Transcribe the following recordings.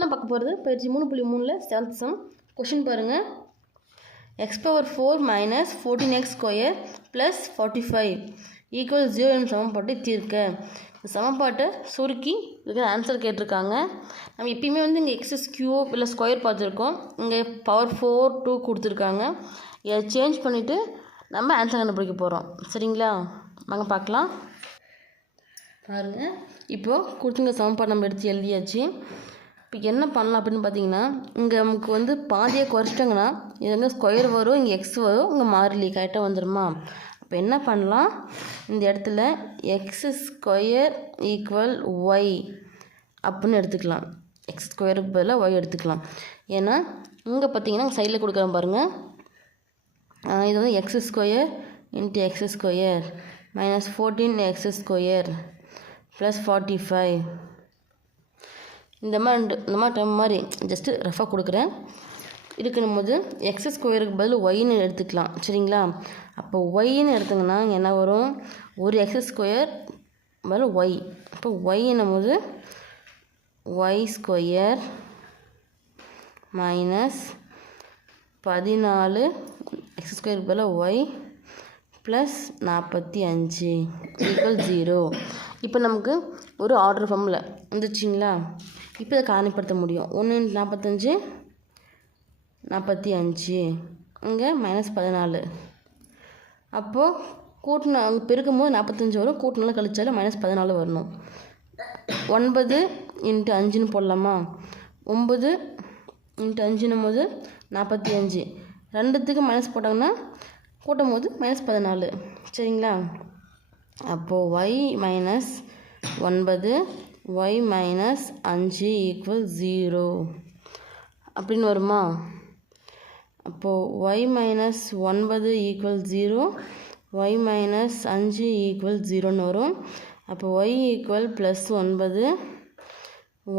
நான் பார்க்க போகிறது பயிற்சி மூணு புள்ளி மூணில் செவன்த் சம் கொஷின் பாருங்கள் x power four minus fourteen x square plus forty five equal zero எனும் சமன்பாட்டை தீர்க்க. இந்த சமன்பாட்டை சுருக்கி இதுக்கு ஆன்சர் கேட்டிருக்காங்க. நம்ம எப்பயுமே வந்து இங்கே எக்ஸஸ் கியூப் இல்லை ஸ்கொயர் பார்த்துருக்கோம். இங்கே பவர் ஃபோர் டூ கொடுத்துருக்காங்க. இதை சேஞ்ச் பண்ணிவிட்டு நம்ம ஆன்சர் கண்டுபிடிக்க போகிறோம் சரிங்களா? வாங்க பார்க்கலாம். பாருங்கள் இப்போது கொடுத்துங்க சமன்பாடு நம்ம எடுத்து எழுதியாச்சு. இப்போ என்ன பண்ணலாம் அப்படின்னு பார்த்தீங்கன்னா இங்கே நமக்கு வந்து பாதியை குறைச்சிட்டோங்கன்னா இது வந்து ஸ்கொயர் வரும் இங்கே எக்ஸ் வரும் இங்கே மாறிலி கரெக்டாக வந்துடுமா அப்போ என்ன பண்ணலாம்? இந்த இடத்துல எக்ஸ் ஸ்கொயர் ஈக்குவல் ஒய் அப்படின்னு எடுத்துக்கலாம். எக்ஸ் ஸ்கொயருக்கு பதிலாக ஒய் எடுத்துக்கலாம். ஏன்னா இங்கே பார்த்தீங்கன்னா சைடில் கொடுக்குறோம் பாருங்கள் இது வந்து x square into x square minus fourteen x square plus forty five இந்த மாதிரி இந்த மாதிரி டைம் மாதிரி ஜஸ்ட்டு ரஃபாக கொடுக்குறேன். இருக்கணும் போது எக்ஸ் ஸ்கொயருக்கு பதில் ஒயின்னு எடுத்துக்கலாம். சரிங்களா? அப்போ ஒய்ன்னு எடுத்தீங்கன்னா என்ன வரும்? ஒரு எக்ஸ் ஸ்கொயர் பதில் ஒய் அப்போ ஒய்ன்னும் போது ஒய் ஸ்கொயர் மைனஸ் பதினாலு எக்ஸ் ஸ்கொயருக்கு பதில் ஒய் ப்ளஸ் நாற்பத்தி அஞ்சு ஈக்குவல் ஜீரோ இப்போ நமக்கு ஒரு ஆர்டர் ஃபார்மில் வந்துச்சுங்களா? இப்போ இதை காரணிப்படுத்த முடியும். ஒன்று நாற்பத்தஞ்சு. நாற்பத்தி அஞ்சு. இங்கே மைனஸ் பதினாலு. அப்போது கூட்டின அங்கே பெருக்கும்போது நாற்பத்தஞ்சு வரும். கூட்டினாலும் கழிச்சாலும் மைனஸ் பதினாலு வரணும். ஒன்பது இன்ட்டு அஞ்சுன்னு போடலாமா? ஒம்பது இன்ட்டு அஞ்சுன்னும் போது நாற்பத்தி அஞ்சு. ரெண்டுத்துக்கு மைனஸ் போட்டாங்கன்னா கூட்டும் போது மைனஸ் பதினாலு. சரிங்களா? அப்போது ஒய் மைனஸ் ஒன்பது ஒய் மைனஸ் அஞ்சு ஈக்குவல் ஜீரோ அப்படின்னு வருமா? அப்போது ஒய் மைனஸ் ஒன்பது ஈக்குவல் ஜீரோ ஒய் மைனஸ் அஞ்சு ஈக்குவல் ஜீரோன்னு வரும். அப்போ ஒய் ஈக்குவல் ப்ளஸ் ஒன்பது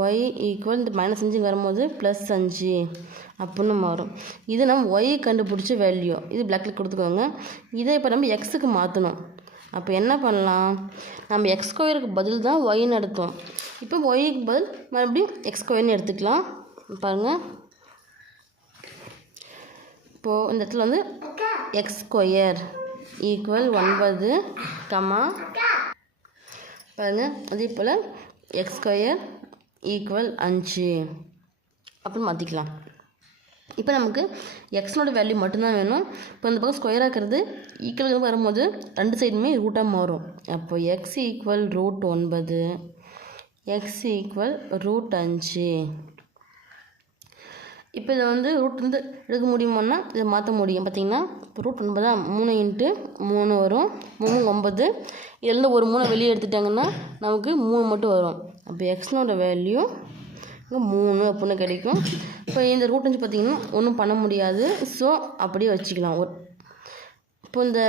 ஒய் ஈக்குவல் இந்த மைனஸ் அஞ்சுங்க வரும்போது ப்ளஸ் அஞ்சு அப்படின்னு மாறும். இது நம்ம ஒய் கண்டுபிடிச்ச வேல்யூ இது பிளாக்ல கொடுத்துக்கோங்க. இதை இப்போ நம்ம எக்ஸுக்கு மாற்றணும் அப்போ என்ன பண்ணலாம்? நம்ம எக்ஸ் ஸ்கொயருக்கு பதில் தான் ஒய்ன்னு எடுத்தோம் இப்போ ஒய்க்கு பதில் மறுபடியும் எக்ஸ் ஸ்கொயர்னு எடுத்துக்கலாம். பாருங்கள் இப்போது இந்த இடத்துல வந்து எக்ஸ் ஸ்கொயர் ஈக்குவல் ஒன்பது கமா பாருங்கள் அதே போல் எக்ஸ் ஸ்கொயர் ஈக்குவல் அஞ்சு. அப்படின்னு மாற்றிக்கலாம் இப்போ நமக்கு எக்ஸ்னோட வேல்யூ மட்டும்தான் வேணும். இப்போ இந்த பக்கம் ஸ்கொயராக இருக்கிறது ஈக்குவல் வரும்போது ரெண்டு சைடுமே ரூட்டாக மாறும். அப்போ எக்ஸ் ஈக்குவல் ரூட் ஒன்பது. எக்ஸ் ஈக்குவல் ரூட் அஞ்சு. இப்போ இதை வந்து ரூட் வந்து எடுக்க முடியுமான்னா இதை மாற்ற முடியும். பார்த்தீங்கன்னா இப்போ ரூட் ஒன்பதா? மூணு இன்ட்டு மூணு வரும். மூணு ஒம்பது இதுலேருந்து ஒரு மூணை வெளியே எடுத்துட்டாங்கன்னா நமக்கு மூணு மட்டும் வரும். அப்போ எக்ஸ்னோட வேல்யூ இங்கே மூணு அப்படின்னு கிடைக்கும். இப்போ இந்த ரூட் வந்து பார்த்திங்கன்னா ஒன்றும் பண்ண முடியாது. ஸோ அப்படியே வச்சுக்கலாம். ஒரு இப்போ இந்த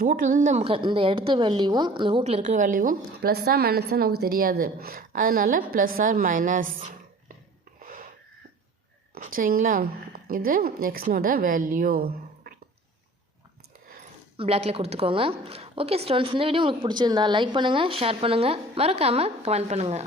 ரூட்லேருந்து நமக்கு இந்த எடுத்த வேல்யூவும் இந்த ரூட்டில் இருக்கிற வேல்யூவும் ப்ளஸ்ஸாக மைனஸாக நமக்கு தெரியாது. அதனால் ப்ளஸ் ஆர் மைனஸ் சரிங்களா? இது எக்ஸ்னோட வேல்யூ பிளாக்ல கொடுத்துக்கோங்க. ஓகே ஸ்டூடெண்ட்ஸ் இந்த வீடியோ உங்களுக்கு பிடிச்சிருந்தா லைக் பண்ணுங்கள் ஷேர் பண்ணுங்கள் மறக்காமல் கமெண்ட் பண்ணுங்கள்